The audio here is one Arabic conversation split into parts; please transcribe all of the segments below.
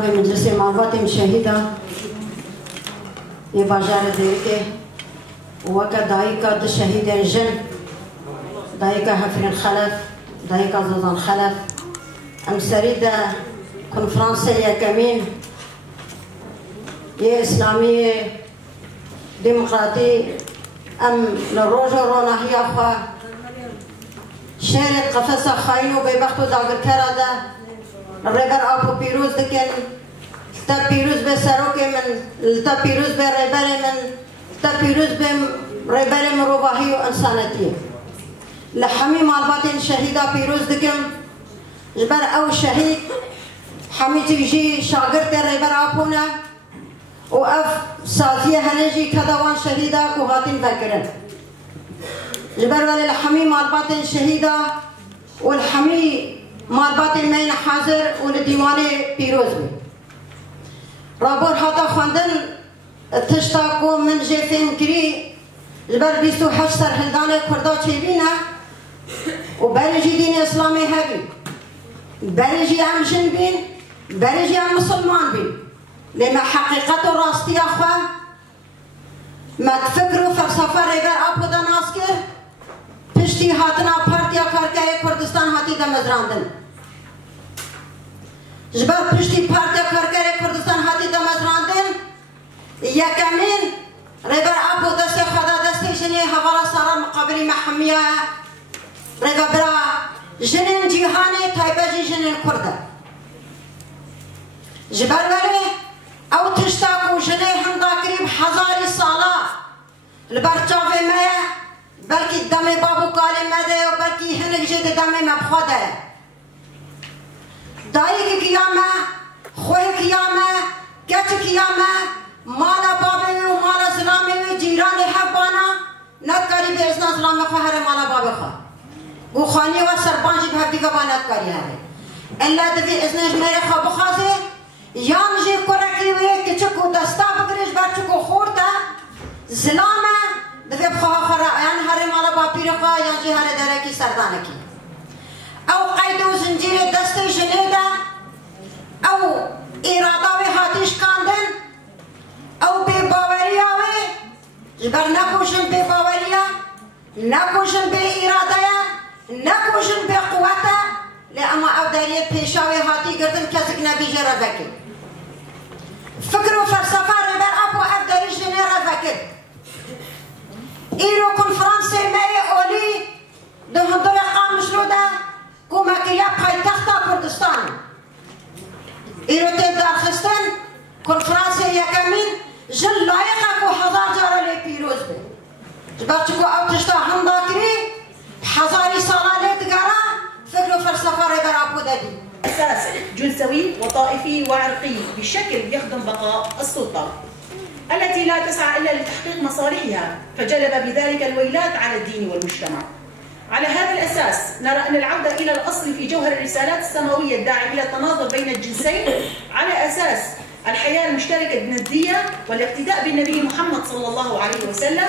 مجلس معرفة شهيدة يباجار ديركه وكدايكا الشهيدة جن دايكا هفرين خلف دايكا زوزان خلف أم سريدة كونفرانسية كمين يا إسلامية ديمقراطي أم للروج رونا هي أخوة شارك قفصة خاينو بيبختو داغر كرادا الريبر أبو بيروز دكن تا بيروز بسروكي من تا بيروز بريبر من تا بيروز بريبر مروباهي وإنسانتي لحمي مالباتين شهيدة بيروز دكم جبر أو شهيد حمي تيجي شاغرت الريبر أبونا وأف سازية هنجي كدوان شهيدة كوهاتين فكرن جبر ولي الحمي مالباتين شهيدة والحمي مالباتين مين حاضر والديواني بيروز بي رابور حتى خاندن تشتاكو من جيفين كري جبر بيستو حشتر هلداني كردا تشيبينا وبرجي دين إسلامي هبي برجي هم جن بين برجي هم مسلمان بين لما حقيقة الراستي أخوة ما تفكروا فلسفة ريبر أبو دا ناسكر پشتی هاتنا پارتیا کارکای کردستان هاتی دمزراندن جبر پشتی پارتیا کارکای کردستان هاتی دمزراندن یکمین ريبر ابو دست خدا دستی جنی حوالا سارا مقابلی محمیه ريبر برا جنین جیهانی تایبجی جنین کرده جبر ولی او تشتاکو جنی هندا قریب 1000 ساله لبرچاوه مایه بلکه دم بابو کالی مده و بلکه هنگ جد دم مبخوده دایی کی کیامه خوی کیامه کچ کیامه مالا بابی و مالا سلامی و جیران حبانا ندکاری به ازنا سلام خواهر مالا بابی خواه گو خانی و سربانجی به هفتی با ندکاری هره الا دوی ازنش میره خواه بخوازه یان جی کرکی وی که چکو دستا بگریش بر چکو خورده زلامه دفع بخواه خرائن هر مالا باپیر خواه یا جی هر درکی سردانکی او قید و زنجیر دست جنیده او ایراداوی هاتیش کاندن او بی باوریا وی جبر نکوشن بی باوریا نکوشن بی ایراده نکوشن بی قوته لأما او داریه پیشاوی هاتی گردن کسک نبیجه را ذکر فکر و فلسفه ربر ابو او داری جنی را ذکر ایرو کنفرانس مای اولی ده هندور قام شروده کومکیه پایتخت کردستان ایرو تیم درخستن کنفرانس یکمین جل لایقه کو 1000 جاره لی پیروز به جبر چکو او تشتا هندا کری 1000 ساله لی دگاره فکر و فلسفه ريبر ابو دادي اساس جنسوي وطائفي وعرقي بشكل يخدم بقاء السلطه التي لا تسعى إلا لتحقيق مصالحها فجلب بذلك الويلات على الدين والمجتمع. على هذا الأساس نرى أن العودة إلى الأصل في جوهر الرسالات السماوية الداعية إلى التناظر بين الجنسين على أساس الحياة المشتركة الندية والاقتداء بالنبي محمد صلى الله عليه وسلم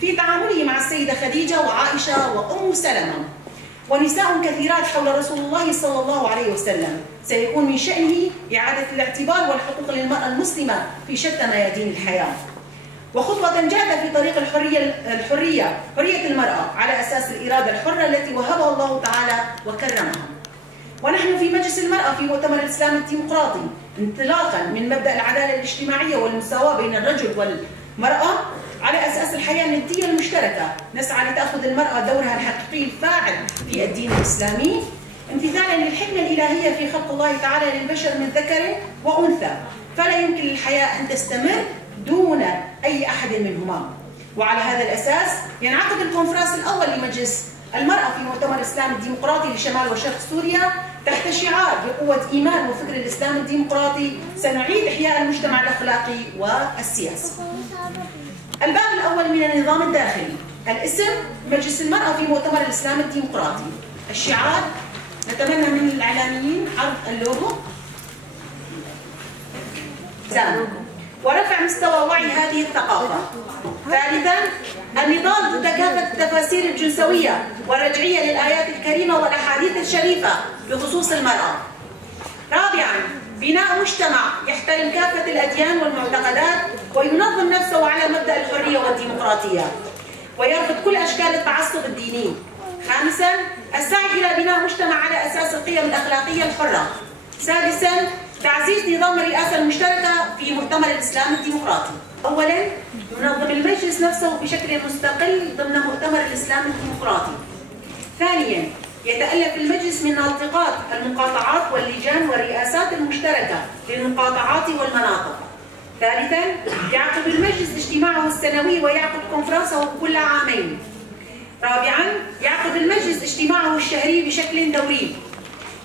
في تعامله مع السيدة خديجة وعائشة وأم سلمة ونساء كثيرات حول رسول الله صلى الله عليه وسلم سيكون من شأنه إعادة الاعتبار والحقوق للمرأة المسلمة في شتى ميادين الحياة وخطوة جادة في طريق حرية المرأة على أساس الإرادة الحرة التي وهبها الله تعالى وكرمها. ونحن في مجلس المرأة في مؤتمر الإسلام الديمقراطي انطلاقا من مبدأ العدالة الاجتماعية والمساواة بين الرجل والمرأة على أساس الحياة الندية المشتركة نسعى لتأخذ المرأة دورها الحقيقي الفاعل في الدين الإسلامي امتثالا للحكمة الإلهية في خلق الله تعالى للبشر من ذكر وأنثى فلا يمكن للحياة أن تستمر دون أي أحد منهما. وعلى هذا الأساس ينعقد الكونفرنس الأول لمجلس المرأة في مؤتمر الإسلام الديمقراطي لشمال وشرق سوريا تحت شعار بقوة إيمان وفكر الإسلام الديمقراطي سنعيد إحياء المجتمع الأخلاقي والسياسي. الباب الأول من النظام الداخلي الاسم مجلس المرأة في مؤتمر الإسلام الديمقراطي. الشعار نتمنى من الإعلاميين عرض اللوجو ورفع مستوى وعي هذه الثقافة. ثالثا النضال ضد كافة التفاسير الجنسوية والرجعية للآيات الكريمة والأحاديث الشريفة بخصوص المرأة. رابعا بناء مجتمع يحترم كافة الأديان والمعتقدات وينظم نفسه على مبدأ الحرية والديمقراطية ويرفض كل أشكال التعصب الديني. خامساً، السعي إلى بناء مجتمع على أساس القيم الأخلاقية الحرة. سادساً، تعزيز نظام الرئاسة المشتركة في مؤتمر الإسلام الديمقراطي. أولاً، ينظم المجلس نفسه بشكل مستقل ضمن مؤتمر الإسلام الديمقراطي. ثانياً، يتألف المجلس من التقاط المقاطعات واللجان والرئاسات المشتركة للمقاطعات والمناطق. ثالثاً، يعقد المجلس اجتماعه السنوي ويعقد كونفرنسه كل عامين. رابعاً، يعقد المجلس اجتماعه الشهري بشكل دوري.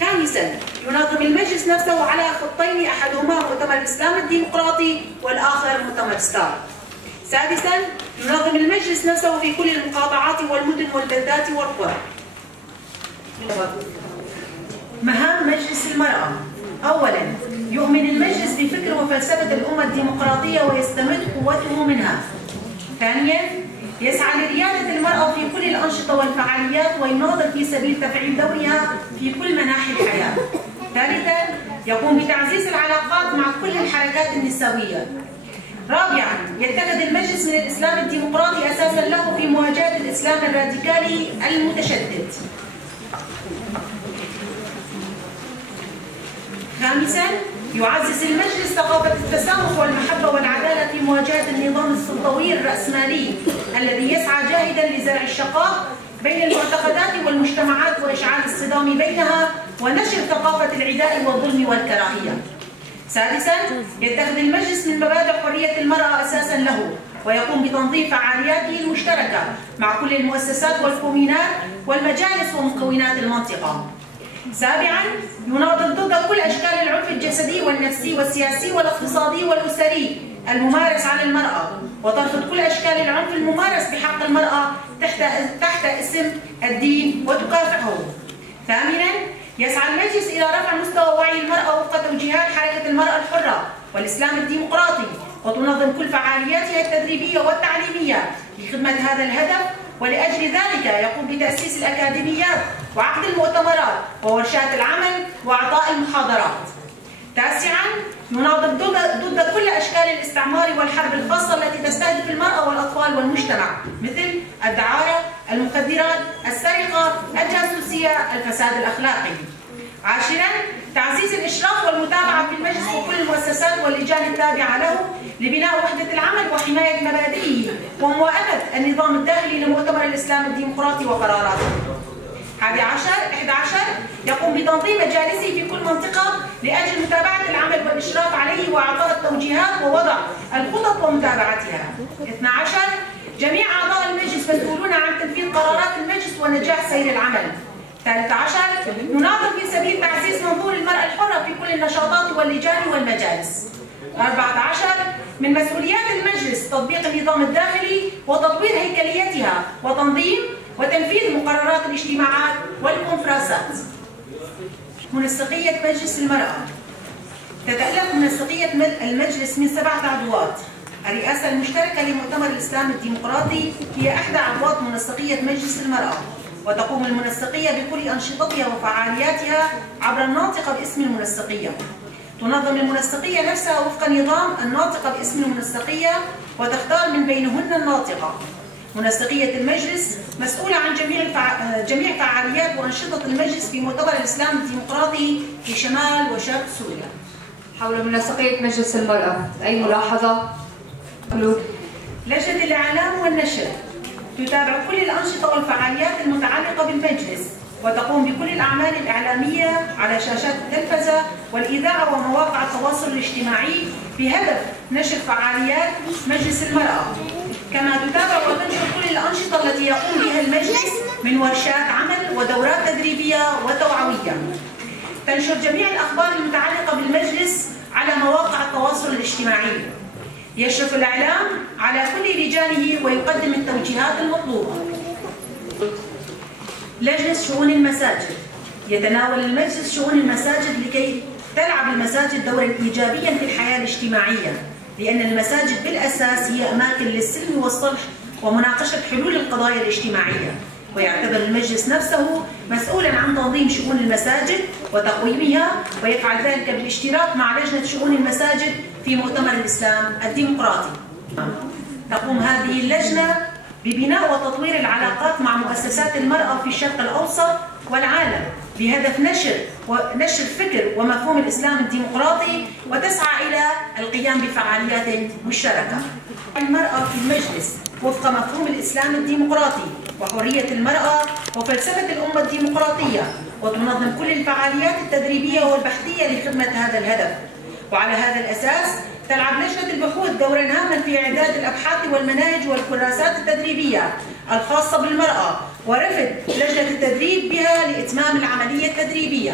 خامساً، ينظم المجلس نفسه على خطين أحدهما مؤتمر الإسلام الديمقراطي والآخر مؤتمر ستار. سادساً، ينظم المجلس نفسه في كل المقاطعات والمدن والبلدات والقرى. مهام مجلس المرأة. أولاً، يؤمن المجلس بفكر وفلسفة الأمة الديمقراطية ويستمد قوته منها. ثانياً، يسعى لريادة المرأة في كل الأنشطة والفعاليات ويناضل في سبيل تفعيل دورها في كل مناحي الحياة. ثالثاً، يقوم بتعزيز العلاقات مع كل الحركات النسوية. رابعاً، يتخذ المجلس من الإسلام الديمقراطي أساساً له في مواجهة الإسلام الراديكالي المتشدد. خامساً، يعزز المجلس ثقافة التسامح والمحبة والعدالة في مواجهة النظام السلطوي الرأسمالي الذي يسعى جاهداً لزرع الشقاق بين المعتقدات والمجتمعات وإشعال الصدام بينها ونشر ثقافة العداء والظلم والكراهية. سادساً، يتخذ المجلس من مبادئ حرية المرأة أساساً له ويقوم بتنظيم فعالياته المشتركة مع كل المؤسسات والكومينات والمجالس ومكونات المنطقة. سابعاً، يناضل ضد كل أشكال العنف الجسدي والنفسي والسياسي والاقتصادي والأسري الممارس على المرأة وترفض كل أشكال العنف الممارس بحق المرأة تحت اسم الدين وتكافحه. ثامناً، يسعى المجلس إلى رفع مستوى وعي المرأة وفق توجيهات حركة المرأة الحرة والإسلام الديمقراطي وتنظم كل فعالياتها التدريبية والتعليمية لخدمة هذا الهدف، ولأجل ذلك يقوم بتأسيس الأكاديميات وعقد المؤتمرات وورشات العمل وإعطاء المحاضرات. تاسعاً، يناضل ضد كل أشكال الاستعمار والحرب الخاصة التي تستهدف المرأة والأطفال والمجتمع مثل الدعارة، المخدرات، السرقة، الجاسوسية، الفساد الأخلاقي. عاشراً، تعزيز الإشراف والمتابعة في المجلس وكل المؤسسات واللجان التابعة له لبناء وحدة العمل وحماية مبادئه ومواءبة النظام الداخلي لمؤتمر الإسلام الديمقراطي وقراراته. 11 يقوم بتنظيم مجالسه في كل منطقة لأجل متابعة العمل والإشراف عليه وإعطاء التوجيهات ووضع الخطط ومتابعتها. 12 جميع أعضاء المجلس مسؤولون عن تنفيذ قرارات المجلس ونجاح سير العمل. 13 يناضل في سبيل تعزيز منظور المرأة الحرة في كل النشاطات واللجان والمجالس. 14 من مسؤوليات المجلس تطبيق النظام الداخلي وتطوير هيكليتها وتنظيم وتنفيذ مقررات الاجتماعات والكونفرنسات. منسقية مجلس المرأة. تتألف منسقية المجلس من 7 عضوات. الرئاسة المشتركة لمؤتمر الإسلام الديمقراطي هي إحدى عضوات منسقية مجلس المرأة، وتقوم المنسقية بكل أنشطتها وفعالياتها عبر الناطقة باسم المنسقية. تنظم المنسقية نفسها وفق نظام الناطقة باسم المنسقية وتختار من بينهن الناطقة. منسقية المجلس مسؤولة عن جميع فعاليات وأنشطة المجلس في مؤتمر الإسلام الديمقراطي في شمال وشرق سوريا. حول منسقية مجلس المرأة أي ملاحظة؟ لجنة الإعلام والنشر تتابع كل الأنشطة والفعاليات المتعلقة بالمجلس وتقوم بكل الأعمال الإعلامية على شاشات التلفزة والإذاعة ومواقع التواصل الاجتماعي بهدف نشر فعاليات مجلس المرأة. كما تتابع وتنشر كل الأنشطة التي يقوم بها المجلس من ورشات عمل ودورات تدريبية وتوعوية. تنشر جميع الأخبار المتعلقة بالمجلس على مواقع التواصل الاجتماعي. يشرف الإعلام على كل لجانه ويقدم التوجيهات المطلوبة. لجنة شؤون المساجد. يتناول المجلس شؤون المساجد لكي تلعب المساجد دورا إيجابيا في الحياة الاجتماعية، لأن المساجد بالأساس هي أماكن للسلم والصلح ومناقشة حلول القضايا الاجتماعية. ويعتبر المجلس نفسه مسؤولا عن تنظيم شؤون المساجد وتقويمها، ويفعل ذلك بالاشتراك مع لجنة شؤون المساجد في مؤتمر الإسلام الديمقراطي. تقوم هذه اللجنة ببناء وتطوير العلاقات مع مؤسسات المرأة في الشرق الأوسط والعالم بهدف نشر فكر ومفهوم الإسلام الديمقراطي، وتسعى إلى القيام بفعاليات مشتركة. المرأة في المجلس وفق مفهوم الإسلام الديمقراطي وحرية المرأة وفلسفة الأمة الديمقراطية، وتنظم كل الفعاليات التدريبية والبحثية لخدمة هذا الهدف. وعلى هذا الأساس تلعب لجنة البحوث دورا هاما في إعداد الأبحاث والمناهج والكراسات التدريبية الخاصة بالمرأة، ورفد لجنة التدريب بها لإتمام العملية التدريبية.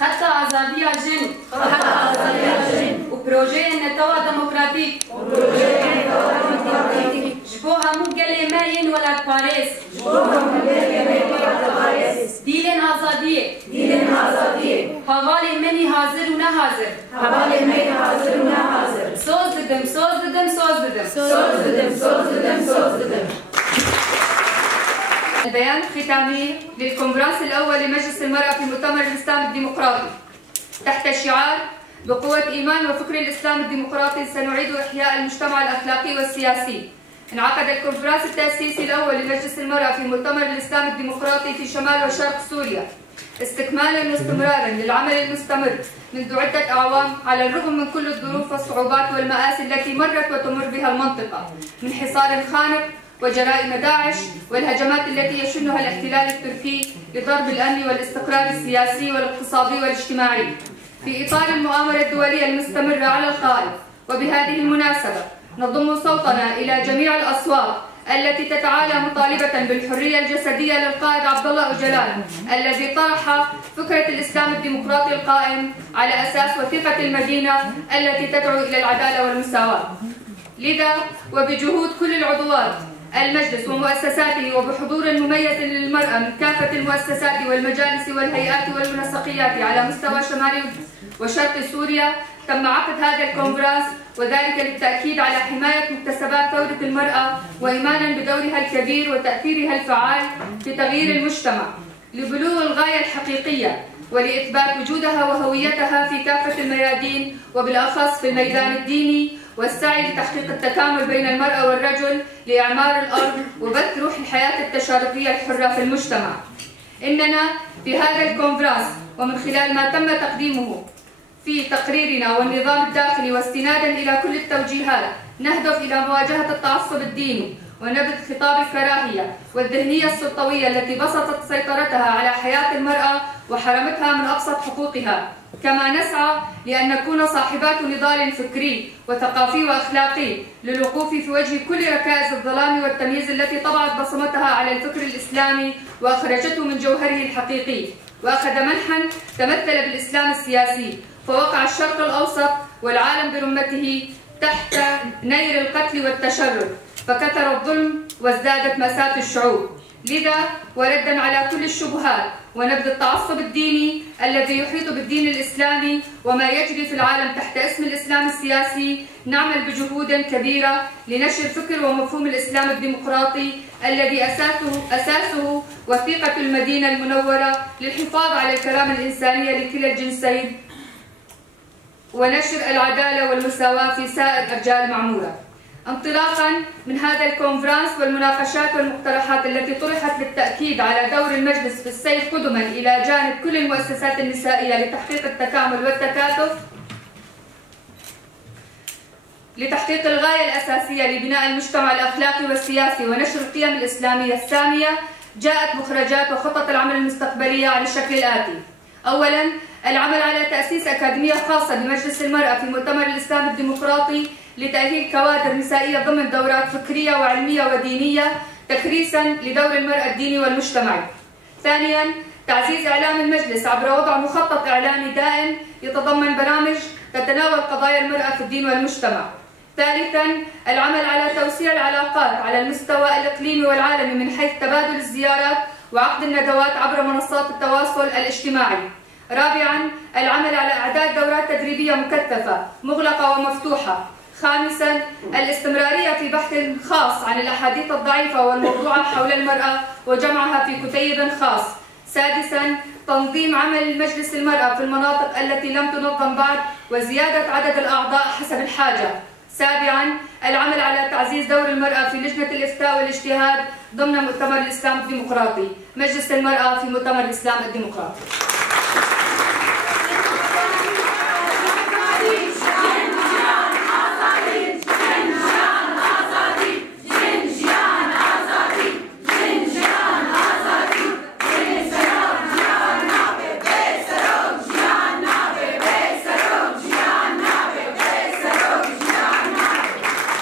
خطة آزادية جن وبروجي نتوى ديمقراطيك جبوها مو قلي ماين ولا باريس ديلن آزادية حوالي مني حاضر ونحاضر صوت ددم البيان الختامي للكونغرس الأول لمجلس المرأة في مؤتمر الإسلام الديمقراطي تحت شعار بقوة إيمان وفكر الإسلام الديمقراطي سنعيد إحياء المجتمع الأخلاقي والسياسي. انعقد الكونغرس التأسيسي الأول لمجلس المرأة في مؤتمر الإسلام الديمقراطي في شمال وشرق سوريا استكمالا واستمرارا للعمل المستمر منذ عدة أعوام على الرغم من كل الظروف والصعوبات والمآسي التي مرت وتمر بها المنطقة من حصار خانق وجرائم داعش والهجمات التي يشنها الاحتلال التركي لضرب الأمن والاستقرار السياسي والاقتصادي والاجتماعي في إطار المؤامرة الدولية المستمرة على القائد. وبهذه المناسبة نضم صوتنا إلى جميع الأصوات التي تتعالى مطالبة بالحرية الجسدية للقائد عبد الله أوجلان الذي طرح فكرة الإسلام الديمقراطي القائم على أساس وثيقة المدينة التي تدعو إلى العدالة والمساواة. لذا وبجهود كل العضوات المجلس ومؤسساته وبحضور مميز للمرأة من كافة المؤسسات والمجالس والهيئات والمنسقيات على مستوى شمال وشرق سوريا تم عقد هذا الكونغرس، وذلك للتأكيد على حماية مكتسبات ثورة المرأة وإيمانا بدورها الكبير وتأثيرها الفعال في تغيير المجتمع لبلوغ الغاية الحقيقية ولإثبات وجودها وهويتها في كافة الميادين وبالأخص في الميدان الديني، والسعي لتحقيق التكامل بين المرأة والرجل لإعمار الأرض وبث روح الحياة التشاركية الحرة في المجتمع. إننا في هذا الكونغرس ومن خلال ما تم تقديمه في تقريرنا والنظام الداخلي واستنادا إلى كل التوجيهات نهدف إلى مواجهة التعصب الديني ونبذ خطاب الكراهية والذهنية السلطوية التي بسطت سيطرتها على حياة المرأة وحرمتها من أبسط حقوقها. كما نسعى لأن نكون صاحبات نضال فكري وثقافي وأخلاقي للوقوف في وجه كل ركائز الظلام والتمييز التي طبعت بصمتها على الفكر الإسلامي وأخرجته من جوهره الحقيقي، وأخذ منحا تمثل بالإسلام السياسي، فوقع الشرق الأوسط والعالم برمته تحت نير القتل والتشرد، فكثر الظلم وازدادت مأساة الشعوب. لذا وردا على كل الشبهات ونبذ التعصب الديني الذي يحيط بالدين الإسلامي وما يجري في العالم تحت اسم الإسلام السياسي، نعمل بجهود كبيرة لنشر فكر ومفهوم الإسلام الديمقراطي الذي أساسه وثيقة المدينة المنورة للحفاظ على الكرامة الإنسانية لكلا الجنسين ونشر العدالة والمساواة في سائر أرجاء المعمورة. انطلاقا من هذا الكونفرنس والمناقشات والمقترحات التي طرحت للتأكيد على دور المجلس في السير قدما إلى جانب كل المؤسسات النسائية لتحقيق التكامل والتكاتف لتحقيق الغاية الأساسية لبناء المجتمع الأخلاقي والسياسي ونشر القيم الإسلامية السامية، جاءت مخرجات وخطط العمل المستقبلية على الشكل الآتي: أولا، العمل على تأسيس أكاديمية خاصة بمجلس المرأة في مؤتمر الإسلام الديمقراطي لتأهيل كوادر نسائية ضمن دورات فكرية وعلمية ودينية تكريسا لدور المرأة الديني والمجتمعي. ثانيا، تعزيز إعلام المجلس عبر وضع مخطط إعلامي دائم يتضمن برامج تتناول قضايا المرأة في الدين والمجتمع. ثالثا، العمل على توسيع العلاقات على المستوى الإقليمي والعالمي من حيث تبادل الزيارات وعقد الندوات عبر منصات التواصل الاجتماعي. رابعا، العمل على إعداد دورات تدريبية مكثفة مغلقة ومفتوحة. خامسا، الاستمرارية في بحث خاص عن الأحاديث الضعيفة والموضوعة حول المرأة وجمعها في كتيب خاص. سادسا، تنظيم عمل مجلس المرأة في المناطق التي لم تنظم بعد وزيادة عدد الأعضاء حسب الحاجة. سابعا، العمل على تعزيز دور المرأة في لجنة الإفتاء والاجتهاد ضمن مؤتمر الإسلام الديمقراطي. مجلس المرأة في مؤتمر الإسلام الديمقراطي.